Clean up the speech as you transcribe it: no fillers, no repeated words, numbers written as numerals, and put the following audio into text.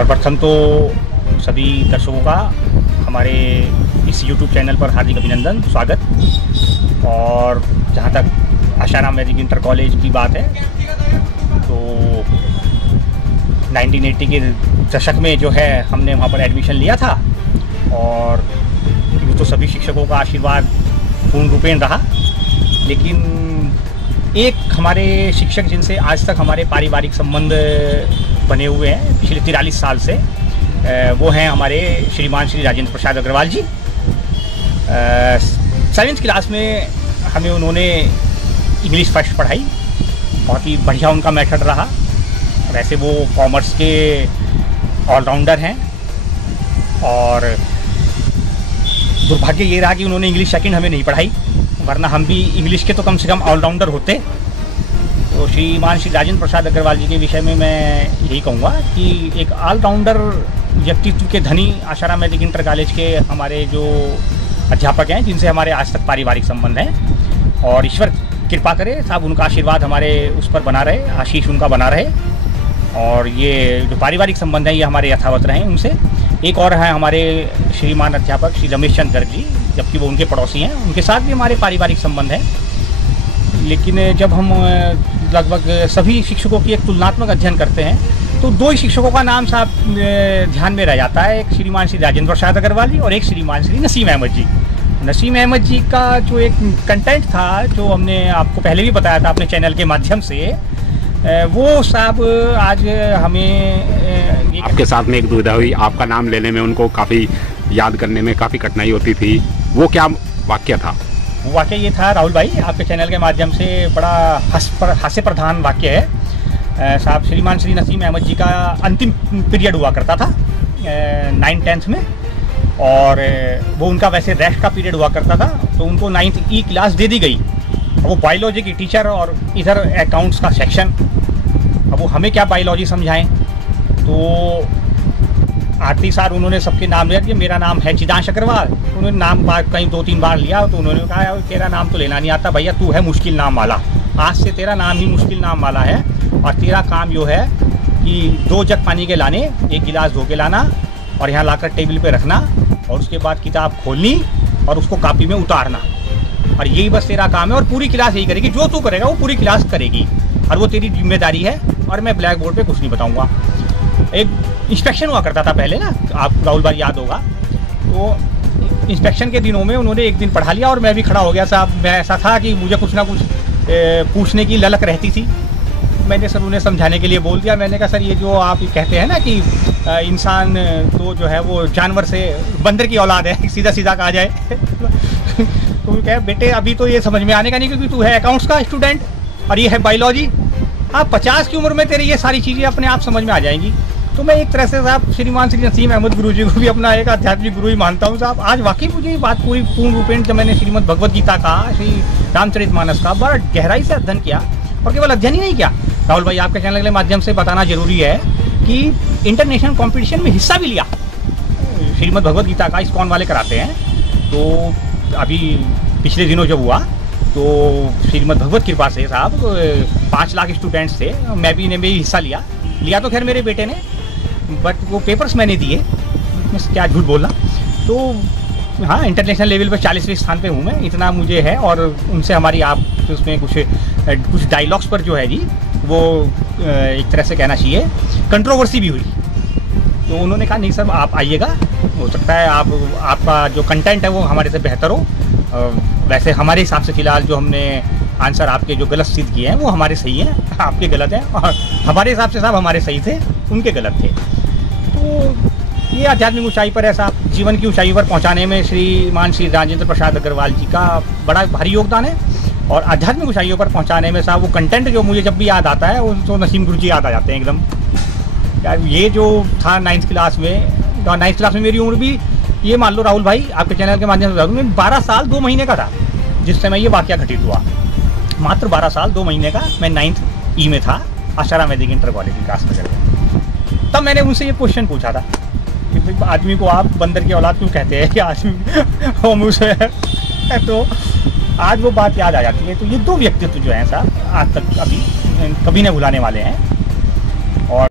सर्वप्रथम तो सभी दर्शकों का हमारे इस YouTube चैनल पर हार्दिक अभिनंदन, स्वागत। और जहाँ तक आशाराम वैदिक इंटर कॉलेज की बात है तो 1980 के दशक में जो है हमने वहाँ पर एडमिशन लिया था और यूँ तो सभी शिक्षकों का आशीर्वाद पूर्ण रूपेण रहा, लेकिन एक हमारे शिक्षक जिनसे आज तक हमारे पारिवारिक संबंध बने हुए हैं पिछले 43 साल से, वो हैं हमारे श्रीमान श्री राजेंद्र प्रसाद अग्रवाल जी। 7th क्लास में हमें उन्होंने इंग्लिश फर्स्ट पढ़ाई, बहुत ही बढ़िया उनका मेथड रहा। वैसे वो कॉमर्स के ऑलराउंडर हैं और दुर्भाग्य ये रहा कि उन्होंने इंग्लिश सेकंड हमें नहीं पढ़ाई, वरना हम भी इंग्लिश के तो कम से कम ऑलराउंडर होते। तो श्रीमान श्री राजेंद्र प्रसाद अग्रवाल जी के विषय में मैं यही कहूँगा कि एक ऑलराउंडर व्यक्तित्व के धनी आशाराम वैदिक इंटर कॉलेज के हमारे जो अध्यापक हैं, जिनसे हमारे आज तक पारिवारिक संबंध हैं, और ईश्वर कृपा करे साहब उनका आशीर्वाद हमारे उस पर बना रहे, आशीष उनका बना रहे, और ये जो पारिवारिक संबंध हैं ये हमारे यथावत रहें उनसे। एक और हैं हमारे श्रीमान अध्यापक श्री रमेश चंद्र गर्ग जी, जबकि वो उनके पड़ोसी हैं, उनके साथ भी हमारे पारिवारिक संबंध हैं। लेकिन जब हम लगभग सभी शिक्षकों की एक तुलनात्मक अध्ययन करते हैं तो दो ही शिक्षकों का नाम साहब ध्यान में रह जाता है, एक श्रीमान श्री राजेंद्र प्रसाद अग्रवाल जी और एक श्रीमान श्री नसीम अहमद जी। नसीम अहमद जी का जो एक कंटेंट था, जो हमने आपको पहले भी बताया था अपने चैनल के माध्यम से, वो साहब आज हमें आपके साथ में एक दुविधा हुई, आपका नाम लेने में उनको काफ़ी याद करने में काफ़ी कठिनाई होती थी, वो क्या वाक्य था? वो वाक्य ये था राहुल भाई, आपके चैनल के माध्यम से बड़ा हास्य प्रधान वाक्य है साहब। श्रीमान श्री नसीम अहमद जी का अंतिम पीरियड हुआ करता था 9th-10th में, और वो उनका वैसे रेस्ट का पीरियड हुआ करता था, तो उनको 9th E क्लास दे दी गई। वो बायोलॉजी की टीचर और इधर अकाउंट्स का सेक्शन। अब वो हमें क्या बायोलॉजी समझाएं, तो आरती सार उन्होंने सबके नाम लिया कि मेरा नाम है चिदांश अग्रवाल। उन्होंने नाम कहीं 2-3 बार लिया, तो उन्होंने कहा तेरा नाम तो लेना नहीं आता भैया, तू है मुश्किल नाम वाला, आज से तेरा नाम ही मुश्किल नाम वाला है, और तेरा काम जो है कि 2 जग पानी के लाने, 1 गिलास धो के लाना और यहाँ लाकर टेबल पे रखना, और उसके बाद किताब खोलनी और उसको कॉपी में उतारना, और यही बस तेरा काम है। और पूरी क्लास यही करेगी, जो तू करेगा वो पूरी क्लास करेगी, और वो तेरी जिम्मेदारी है, और मैं ब्लैक बोर्ड पे कुछ नहीं बताऊंगा। एक इंस्पेक्शन हुआ करता था पहले ना, आप राहुल भाई याद होगा, तो इंस्पेक्शन के दिनों में उन्होंने एक दिन पढ़ा लिया और मैं भी खड़ा हो गया साहब। मैं ऐसा था कि मुझे कुछ ना कुछ पूछने की ललक रहती थी। मैंने सर उन्हें समझाने के लिए बोल दिया, मैंने कहा सर ये जो आप कहते हैं ना कि इंसान तो जो है वो जानवर से बंदर की औलाद है, सीधा सीधा कहा जाए तो कहे बेटे अभी तो ये समझ में आने का नहीं, क्योंकि तू है अकाउंट्स का स्टूडेंट और ये है बायोलॉजी, आप 50 की उम्र में तेरे ये सारी चीज़ें अपने आप समझ में आ जाएंगी। तो मैं एक तरह से साहब श्रीमान श्री नसीम अहमद गुरु जी को भी अपना एक आध्यात्मिक गुरु ही मानता हूँ साहब। आज वाकई मुझे ये बात पूर्ण रूपेण जब मैंने श्रीमद् भगवद गीता का, श्री रामचरितमानस का बड़ा गहराई से अध्ययन किया, और केवल अध्ययन ही नहीं किया राहुल भाई, आपके चैनल के माध्यम से बताना जरूरी है कि इंटरनेशनल कॉम्पिटिशन में हिस्सा भी लिया। श्रीमद् भगवद गीता का इस्कॉन वाले कराते हैं, तो अभी पिछले दिनों जब हुआ तो श्रीमद् भगवत कृपा से साहब 5 लाख स्टूडेंट्स थे, मैं भी इन्हें भी हिस्सा लिया तो खैर मेरे बेटे ने, बट वो पेपर्स मैंने दिए, क्या झूठ बोलना। तो हाँ, इंटरनेशनल लेवल पर 40वें स्थान पे हूँ मैं, इतना मुझे है। और उनसे हमारी आप तो उसमें कुछ डायलॉग्स पर जो है जी वो एक तरह से कहना चाहिए कंट्रोवर्सी भी हुई, तो उन्होंने कहा नहीं सर आप आइएगा, हो सकता है आपका जो कंटेंट है वो हमारे से बेहतर हो। वैसे हमारे हिसाब से फ़िलहाल जो हमने आंसर आपके जो गलत सिद्ध किए हैं वो हमारे सही हैं, आपके गलत हैं, और हमारे हिसाब से साहब हमारे सही थे, उनके गलत थे। तो ये आध्यात्मिक ऊंचाई पर है साहब, जीवन की ऊंचाई पर पहुंचाने में श्रीमान श्री राजेंद्र प्रसाद अग्रवाल जी का बड़ा भारी योगदान है, और आध्यात्मिक ऊंचाइयों पर पहुंचाने में साहब वो कंटेंट जो मुझे जब भी याद आता है वो तो नसीम गुरु जी याद आ जाते हैं एकदम। यार ये जो था 9th क्लास में, 9th क्लास में मेरी उम्र भी ये मान लो राहुल भाई, आपके चैनल के माध्यम से बता दूँ, मैं 12 साल 2 महीने का था जिस समय ये वाकया घटित हुआ। मात्र 12 साल 2 महीने का मैं 9th E में था, आशाराम वैदिक इंटर कॉलेज विकासनगर में। तब मैंने उनसे ये क्वेश्चन पूछा था कि आदमी को आप बंदर की औलाद क्यों कहते हैं, कि आदमी होम उसे है। तो आज वो बात याद आ जाती है। तो ये 2 व्यक्तित्व जो हैं साहब आज तक कभी नहीं भुलाने वाले हैं।